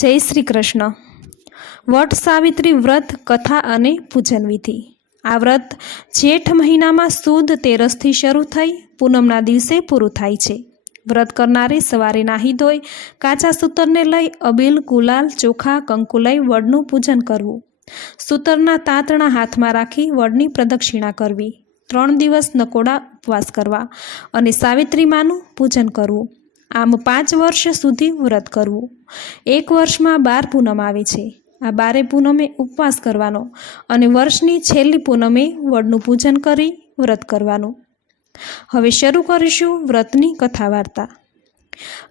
જય શ્રી કૃષ્ણ. વટ સાવિત્રી વ્રત, કથા અને પૂજન વિધિ. આ વ્રત જેઠ મહિનામાં સુદ તેરસથી શરૂ થઈ, પૂનમના દિવસે પૂરું થાય છે. વ્રત કરનારે સવારે નાહી ધોઈ, કાચા સૂતરને લઈ અબીલ, ગુલાલ, ચોખા, કંકુ લઈ વડનું પૂજન કરવું. સૂતરના તાંતણા હાથમાં રાખી વડની પ્રદક્ષિણા કરવી. ત્રણ દિવસ નકોડા ઉપવાસ કરવા અને સાવિત્રી માનું પૂજન કરવું. આમ પાંચ વર્ષ સુધી વ્રત કરવું. એક વર્ષમાં બાર પૂનમ આવે છે. આ બારે પૂનમે ઉપવાસ કરવાનો અને વર્ષની છેલ્લી પૂનમે વડનું પૂજન કરી વ્રત કરવાનું. હવે શરૂ કરીશું વ્રતની કથા વાર્તા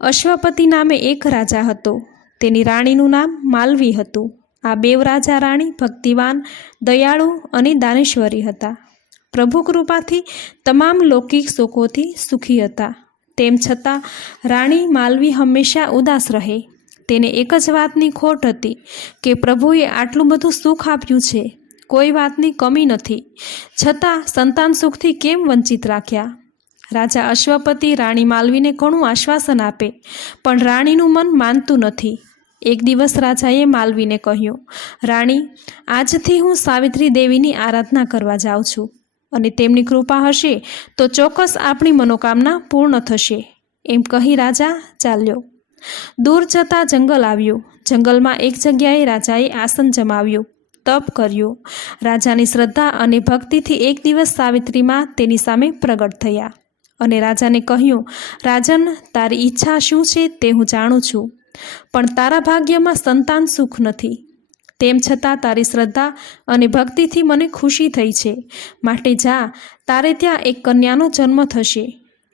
અશ્વપતિ નામે એક રાજા હતો. તેની રાણીનું નામ માલવી હતું. આ બેવ રાજા રાણી ભક્તિવાન, દયાળુ અને દાનેશ્વરી હતા. પ્રભુ કૃપાથી તમામ લૌકિક સુખોથી સુખી હતા. તેમ છતાં, રાણી માલવી હંમેશા ઉદાસ રહે. તેને એક જ વાતની ખોટ હતી કે પ્રભુએ આટલું બધું સુખ આપ્યું છે. કોઈ વાતની કમી નથી. છતાં, સંતાન સુખથી કેમ વંચિત રાખ્યા? રાજા અશ્વપતિ રાણી માલવીને ઘણું આશ્વાસન આપે, પણ રાણીનું મન માનતું નથી. એક દિવસ રાજાએ માલવીને કહ્યું, રાણી, આજથી હું સાવિત્રી દેવીની આરાધના કરવા જાઉં છું. અને તેમની કૃપા હશે તો ચોક્કસ આપણી મનોકામના પૂર્ણ થશે. એમ કહી રાજા ચાલ્યો. દૂર જતાં જંગલ આવ્યું. જંગલમાં એક જગ્યાએ રાજાએ આસન જમાવ્યું. તપ કર્યું. રાજાની શ્રદ્ધા અને ભક્તિથી એક દિવસ સાવિત્રીમાં તેની સામે પ્રગટ થયા. અને રાજાને કહ્યું, રાજન, તારી ઈચ્છા શું છે તે હું જાણું છું. પણ તારા ભાગ્યમાં સંતાન સુખ નથી. તેમ છતાં તારી શ્રદ્ધા અને ભક્તિથી મને ખુશી થઈ છે. માટે જા, તારે ત્યાં એક કન્યાનો જન્મ થશે.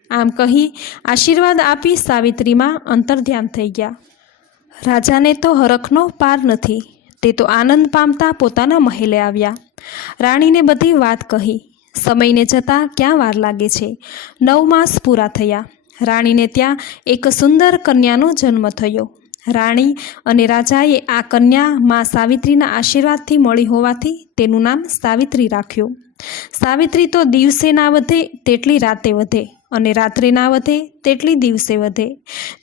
આમ કહી આશીર્વાદ આપી સાવિત્રીમાં અંતર્ધ્યાન થઈ ગયા. રાજાને તો હરખનો પાર નથી, તે તો આનંદ પામતા પોતાના મહેલે આવ્યા. રાણીને બધી વાત કહી. સમયને જતાં ક્યાં વાર લાગે છે? નવ માસ પૂરા થયા. રાણીને ત્યાં એક સુંદર કન્યાનો જન્મ થયો. રાણી અને રાજાએ આ કન્યા મા સાવિત્રીના આશીર્વાદથી મળી હોવાથી તેનું નામ સાવિત્રી રાખ્યું. સાવિત્રી તો દિવસે ના વધે, તેટલી રાતે વધે અને રાત્રે ના વધે, તેટલી દિવસે વધે.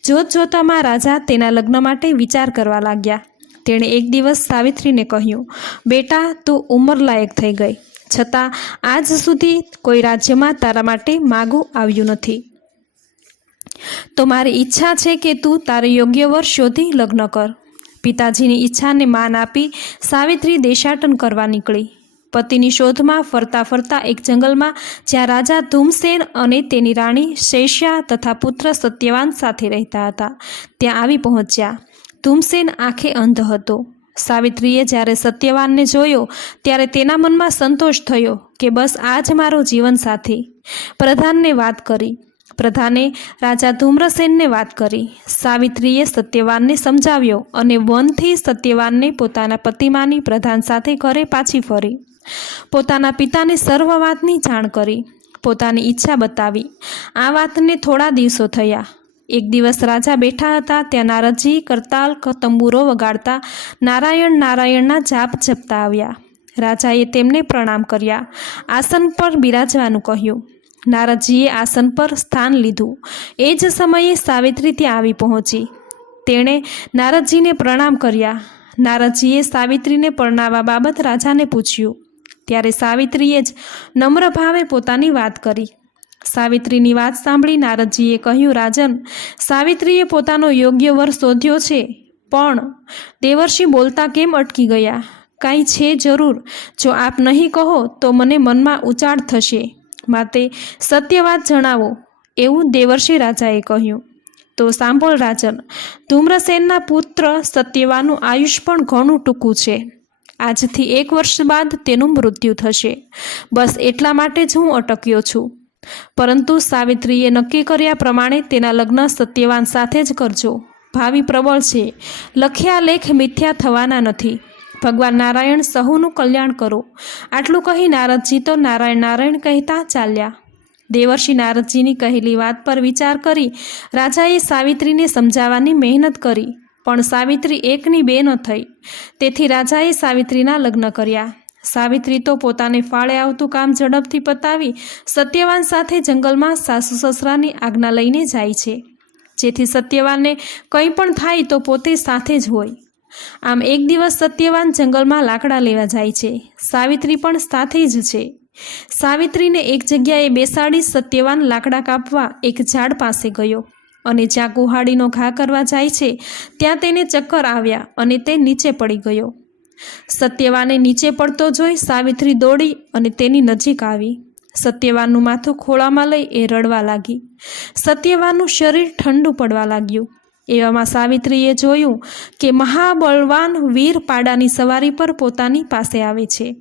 જોત જોતામાં રાજા તેના લગ્ન માટે વિચાર કરવા લાગ્યા. તેણે એક દિવસ સાવિત્રીને કહ્યું, બેટા, તું ઉંમરલાયક થઈ ગઈ. છતાં આજ સુધી કોઈ રાજ્યમાં તારા માટે માગું આવ્યું નથી. તો મારી ઈચ્છા છે કે તું તારે યોગ્ય વર્ષ શોધી લગ્ન કર. પિતાજીની ઈચ્છાને માન આપી સાવિત્રી દેશાટન કરવા નીકળી. પતિની શોધમાં ફરતા ફરતા એક જંગલમાં જ્યાં રાજા ધૂમસેન અને તેની રાણી શેષ્યા તથા પુત્ર સત્યવાન સાથે રહેતા હતા. ત્યાં આવી પહોંચ્યા. ધૂમસેન આંખે અંધ હતો. સાવિત્રીએ જ્યારે સત્યવાનને જોયો, ત્યારે તેના મનમાં સંતોષ થયો કે બસ આ જ મારો જીવન સાથી. પ્રધાનને વાત કરી. પ્રધાને રાજા ધૂમ્રસેનને વાત કરી. સાવિત્રીએ સત્યવાનને સમજાવ્યો અને વનથી સત્યવાનને પોતાના પતિમાની પ્રધાન સાથે ઘરે પાછી ફરી. પોતાના પિતાને સર્વ વાતની જાણ કરી. પોતાની ઈચ્છા બતાવી. આ વાતને થોડા દિવસો થયા. એક દિવસ રાજા બેઠા હતા ત્યાં નારદજી કરતાલ તંબુરો વગાડતા નારાયણ નારાયણના જાપ જપતા આવ્યા. રાજાએ તેમને પ્રણામ કર્યા. આસન પર બિરાજવાનું કહ્યું. નારદજીએ આસન પર સ્થાન લીધું. એ જ સમયે સાવિત્રી ત્યાં આવી પહોંચી. તેણે નારદજીને પ્રણામ કર્યા. નારદજીએ સાવિત્રીને પરણાવવા બાબત રાજાને પૂછ્યું. ત્યારે સાવિત્રીએ જ નમ્ર ભાવે પોતાની વાત કરી. સાવિત્રીની વાત સાંભળી નારદજીએ કહ્યું, રાજન, સાવિત્રીએ પોતાનો યોગ્ય વર શોધ્યો છે, પણ દેવર્ષિ બોલતા કેમ અટકી ગયા? કાંઈ છે જરૂર? જો આપ નહીં કહો તો મને મનમાં ઉચાળ થશે. માટે સત્ય વાત જણાવો, એવું દેવર્ષિ રાજાએ કહ્યું. તો સાંભળ રાજન, ધૂમ્રસેનના પુત્ર સત્યવાનું આયુષ પણ ઘણું ટૂંકું છે. આજથી એક વર્ષ બાદ તેનું મૃત્યુ થશે. બસ એટલા માટે જ હું અટક્યો છું. પરંતુ સાવિત્રીએ નક્કી કર્યા પ્રમાણે તેના લગ્ન સત્યવાન સાથે જ કરજો. ભાવિ પ્રબળ છે. લખ્યા લેખ મિથ્યા થવાના નથી. ભગવાન નારાયણ સહુનું કલ્યાણ કરો. આટલું કહી નારદજી તો નારાયણ નારાયણ કહેતા ચાલ્યા. દેવર્ષિ નારદજીની કહેલી વાત પર વિચાર કરી રાજાએ સાવિત્રીને સમજાવવાની મહેનત કરી, પણ સાવિત્રી એકની બે ન થઈ. તેથી રાજાએ સાવિત્રીના લગ્ન કર્યા. સાવિત્રી તો પોતાને ફાળે આવતું કામ ઝડપથી પતાવી સત્યવાન સાથે જંગલમાં સાસુ સસરાની આજ્ઞા લઈને જાય છે. જેથી સત્યવાનને કંઈ પણ થાય તો પોતે સાથે જ હોય. આમ એક દિવસ સત્યવાન જંગલમાં લાકડા લેવા જાય છે. સાવિત્રી પણ સાથે જ છે. સાવિત્રીને એક જગ્યાએ બેસાડી સત્યવાન લાકડા કાપવા એક ઝાડ પાસે ગયો અને જ્યાં કુહાડીનો ઘા કરવા જાય છે, ત્યાં તેને ચક્કર આવ્યા અને તે નીચે પડી ગયો. સત્યવાને નીચે પડતો જોઈ સાવિત્રી દોડી અને તેની નજીક આવી. સત્યવાનનું માથું ખોળામાં લઈ એ રડવા લાગી. સત્યવાનનું શરીર ઠંડુ પડવા લાગ્યું. એવામાં સાવિત્રીએ જોયું કે મહાબળવાન વીર પાડાની સવારી પર પોતાની પાસે આવે છે.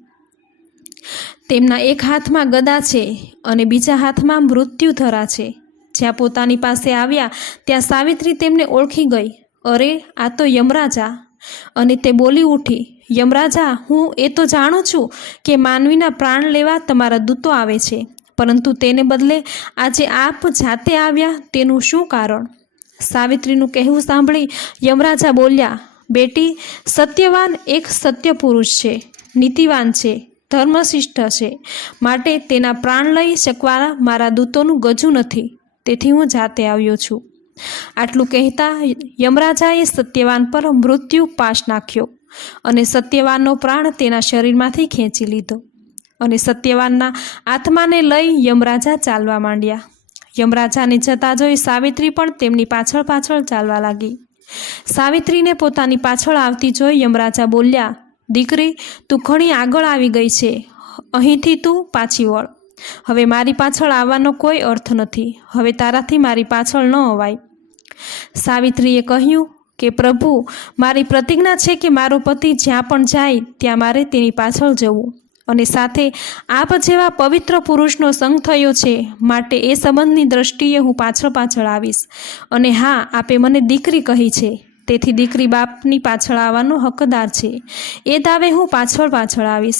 તેમના એક હાથમાં ગદા છે અને બીજા હાથમાં મૃત્યુધરા છે. જ્યાં પોતાની પાસે આવ્યા ત્યાં સાવિત્રી તેમને ઓળખી ગઈ. અરે, આ તો યમરાજા. અને તે બોલી ઉઠી, યમરાજા, હું એ તો જાણું છું કે માનવીના પ્રાણ લેવા તમારા દૂતો આવે છે. પરંતુ તેને બદલે આજે આપ જાતે આવ્યા તેનું શું કારણ? સાવિત્રીનું કહેવું સાંભળી યમરાજા બોલ્યા, બેટી, સત્યવાન એક સત્ય પુરુષ છે, નીતિવાન છે ધર્મશિષ્ઠ છે. માટે તેના પ્રાણ લઈ શકવાના મારા દૂતોનું ગજું નથી. તેથી હું જાતે આવ્યો છું. આટલું કહેતા યમરાજાએ સત્યવાન પર મૃત્યુ પાશ નાખ્યો અને સત્યવાનનો પ્રાણ તેના શરીરમાંથી ખેંચી લીધો અને સત્યવાનના આત્માને લઈ યમરાજા ચાલવા માંડ્યા. યમરાજાને જતા જોઈ સાવિત્રી પણ તેમની પાછળ પાછળ ચાલવા લાગી. સાવિત્રીને પોતાની પાછળ આવતી જોઈ યમરાજા બોલ્યા, દીકરી, તું ઘણી આગળ આવી ગઈ છે. અહીંથી તું પાછી વળ. હવે મારી પાછળ આવવાનો કોઈ અર્થ નથી. હવે તારાથી મારી પાછળ ન અવાય. સાવિત્રીએ કહ્યું કે, પ્રભુ, મારી પ્રતિજ્ઞા છે કે મારો પતિ જ્યાં પણ જાય, ત્યાં મારે તેની પાછળ જવું. અને સાથે આપ જેવા પવિત્ર પુરુષનો સંગ થયો છે, માટે એ સંબંધની દ્રષ્ટિએ હું પાછળ પાછળ આવીશ. અને હા, આપે મને દીકરી કહી છે. તેથી દીકરી બાપની પાછળ આવવાનો હકદાર છે. એ દાવે હું પાછળ પાછળ આવીશ.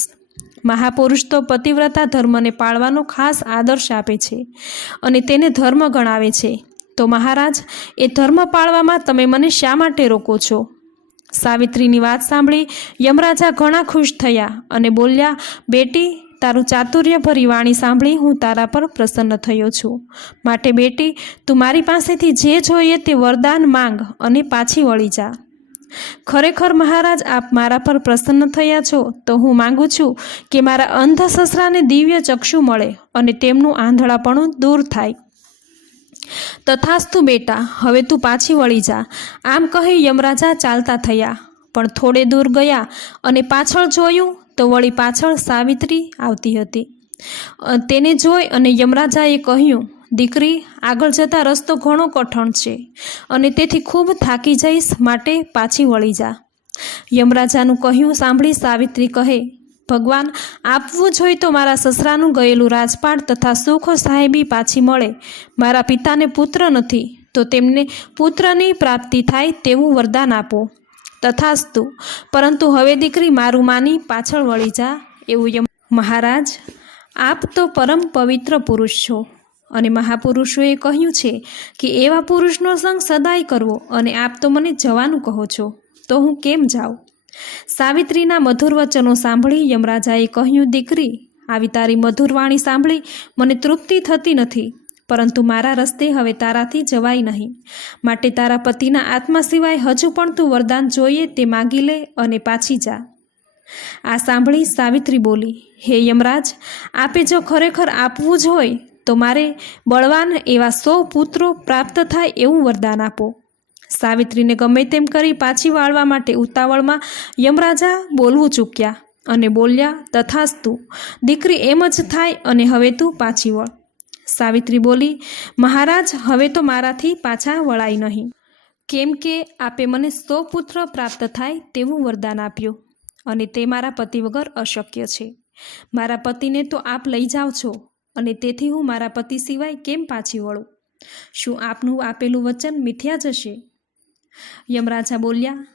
મહાપુરુષ તો પતિવ્રતા ધર્મને પાળવાનો ખાસ આદર્શ આપે છે અને તેને ધર્મ ગણાવે છે. તો મહારાજ, એ ધર્મ પાળવામાં તમે મને શા માટે રોકો છો? સાવિત્રીની વાત સાંભળી યમરાજા ઘણા ખુશ થયા અને બોલ્યા, બેટી, તારું ચાતુર્યભરી વાણી સાંભળી હું તારા પર પ્રસન્ન થયો છું. માટે બેટી, તું મારી પાસેથી જે જોઈએ તે વરદાન માંગ અને પાછી વળી જા. ખરેખર મહારાજ, આપ મારા પર પ્રસન્ન થયા છો તો હું માંગુ છું કે મારા અંધ સસરાને દિવ્ય ચક્ષુ મળે અને તેમનું આંધળાપણું દૂર થાય. તથાસ્તુ બેટા, હવે તું પાછી વળી જા. આમ કહી યમરાજા ચાલતા થયા. પણ થોડે દૂર ગયા અને પાછળ જોયું તો વળી પાછળ સાવિત્રી આવતી હતી. તેને જોઈ અને યમરાજાએ કહ્યું, દીકરી, આગળ જતા રસ્તો ઘણો કઠણ છે અને તેથી ખૂબ થાકી જઈશ, માટે પાછી વળી જા. યમરાજાનું કહ્યું સાંભળી સાવિત્રી કહે ભગવાન, આપવું જોઈએ તો મારા સસરાનું ગયેલું રાજપાટ તથા સુખ સાહેબી પાછી મળે. મારા પિતાને પુત્ર નથી, તો તેમને પુત્રની પ્રાપ્તિ થાય તેવું વરદાન આપો. તથાસ્તુ, પરંતુ હવે દીકરી મારું માની પાછળ વળી જા, એવું યમ. મહારાજ, આપ તો પરમ પવિત્ર પુરુષ છો. અને મહાપુરુષોએ કહ્યું છે કે એવા પુરુષનો સંગ સદાય કરવો અને આપ તો મને જવાનું કહો છો. તો હું કેમ જાઉં? સાવિત્રીના મધુર વચનો સાંભળી યમરાજાએ કહ્યું, દીકરી, આવી તારી મધુર વાણી સાંભળી મને તૃપ્તિ થતી નથી, પરંતુ મારા રસ્તે હવે તારાથી જવાય નહીં. માટે તારા પતિના આત્મા સિવાય હજુ પણ તું વરદાન જોઈએ તે માગી લે અને પાછી જા. આ સાંભળી સાવિત્રી બોલી, હે યમરાજ, આપે જો ખરેખર આપવું જ હોય તો મારે બળવાન એવા સો પુત્રો પ્રાપ્ત થાય એવું વરદાન આપો. સાવિત્રીને ગમે તેમ કરી પાછી વાળવા માટે ઉતાવળમાં યમરાજા બોલવું ચૂક્યા અને બોલ્યા, તથાસ્તુ, દીકરી એમ જ થાય અને હવે તું પાછી વળ. સાવિત્રી બોલી, મહારાજ, હવે તો મારાથી પાછા વળાય નહીં. કેમ કે આપે મને સો પુત્ર પ્રાપ્ત થાય તેવું વરદાન આપ્યું અને તે મારા પતિ વગર અશક્ય છે. મારા પતિને તો આપ લઈ જાઓ છો અને તેથી હું મારા પતિ સિવાય કેમ પાછી વળું? શું આપનું આપેલું વચન મિથ્યા જશે? યમરાજા બોલ્યા,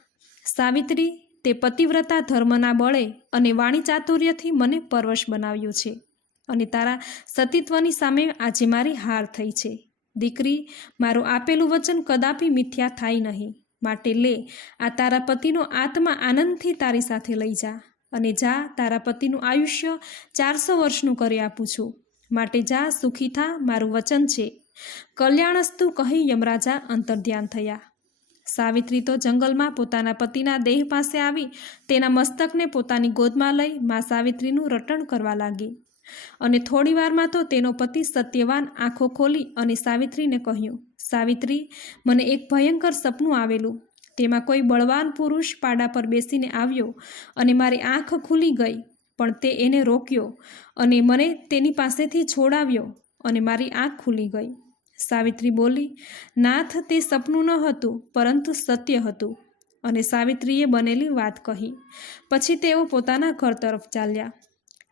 સાવિત્રી, તે પતિવ્રતા ધર્મના બળે અને વાણી ચાતુર્યથી મને પરવશ બનાવ્યો છે અને તારા સતીત્વની સામે આજે મારી હાર થઈ છે. દીકરી, મારું આપેલું વચન કદાપી મિથ્યા થાય નહીં. માટે લે, આ તારા પતિનો આત્મા આનંદથી તારી સાથે લઈ જા અને જા, તારા પતિનું આયુષ્ય ચારસો વર્ષનું કરી આપું છું. માટે જા, સુખી થા, મારું વચન છે. કલ્યાણસ્તુ કહી યમરાજા અંતર્ધ્યાન થયા. સાવિત્રી તો જંગલમાં પોતાના પતિના દેહ પાસે આવી તેના મસ્તકને પોતાની ગોદમાં લઈ મા સાવિત્રીનું રટણ કરવા લાગી. અને થોડી વારમાં તો તેનો પતિ સત્યવાન આંખો ખોલી અને સાવિત્રીને કહ્યું, સાવિત્રી, મને એક ભયંકર સપનું આવેલું. તેમાં કોઈ બળવાન પુરુષ પાડા પર બેસીને આવ્યો અને મારી આંખ ખુલી ગઈ, પણ તે એને રોક્યો અને મને તેની પાસેથી છોડાવ્યો અને મારી આંખ ખુલી ગઈ. સાવિત્રી બોલી, નાથ, તે સપનું ન હતું, પરંતુ સત્ય હતું. અને સાવિત્રીએ બનેલી વાત કહી. પછી તેઓ પોતાના ઘર તરફ ચાલ્યા.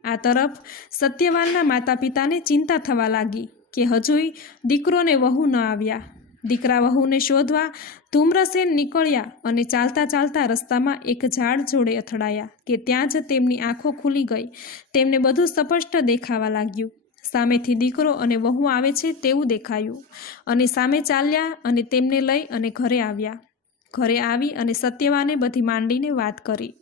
આ તરફ સત્યવાનના માતા પિતાને ચિંતા થવા લાગી કે હજુય દીકરોને વહુ ન આવ્યા. દીકરા વહુને શોધવા ધૂમ્રસેન નીકળ્યા અને ચાલતા ચાલતા રસ્તામાં એક ઝાડ જોડે અથડાયા કે ત્યાં જ તેમની આંખો ખુલી ગઈ. તેમને બધું સ્પષ્ટ દેખાવા લાગ્યું. સામેથી દીકરો અને વહુ આવે છે તેવું દેખાયું. અને સામે ચાલ્યા અને તેમને લઈ અને ઘરે આવ્યા. ઘરે આવી અને સત્યવાને બધી માંડીને વાત કરી.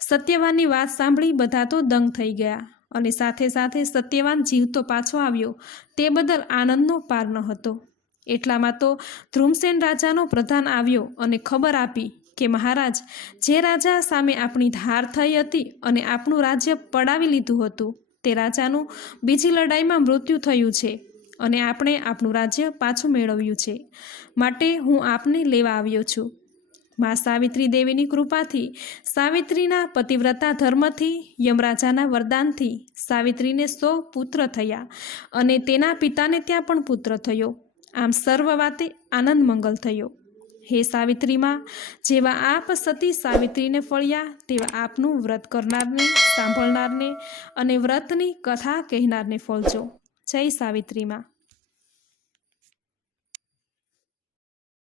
સત્યવાનની વાત સાંભળી બધા તો દંગ થઈ ગયા. અને સાથે સાથે સત્યવાન જીવતો પાછો આવ્યો. તે બદલ આનંદનો પાર ન હતો. એટલામાં તો ધ્રુમસેન રાજાનો પ્રધાન આવ્યો અને ખબર આપી કે મહારાજ, જે રાજા સામે આપણી ધાર થઈ હતી અને આપણું રાજ્ય પડાવી લીધું હતું તે રાજાનું બીજી લડાઈમાં મૃત્યુ થયું છે અને આપણે આપણું રાજ્ય પાછું મેળવ્યું છે. માટે હું આપને લેવા આવ્યો છું. મા સાવિત્રી દેવીની કૃપાથી, સાવિત્રીના પતિવ્રતા ધર્મથી, યમરાજાના વરદાનથી સાવિત્રીને સો પુત્ર થયા અને તેના પિતાને ત્યાં પણ પુત્ર થયો. આમ સર્વ વાતે આનંદ મંગલ થયો. હે સાવિત્રીમાં, જેવા આપ સતી સાવિત્રીને ફળ્યા, તેવા આપનું વ્રત કરનારને સાંભળનારને અને વ્રતની કથા કહેનારને ફળજો. જય સાવિત્રીમાં.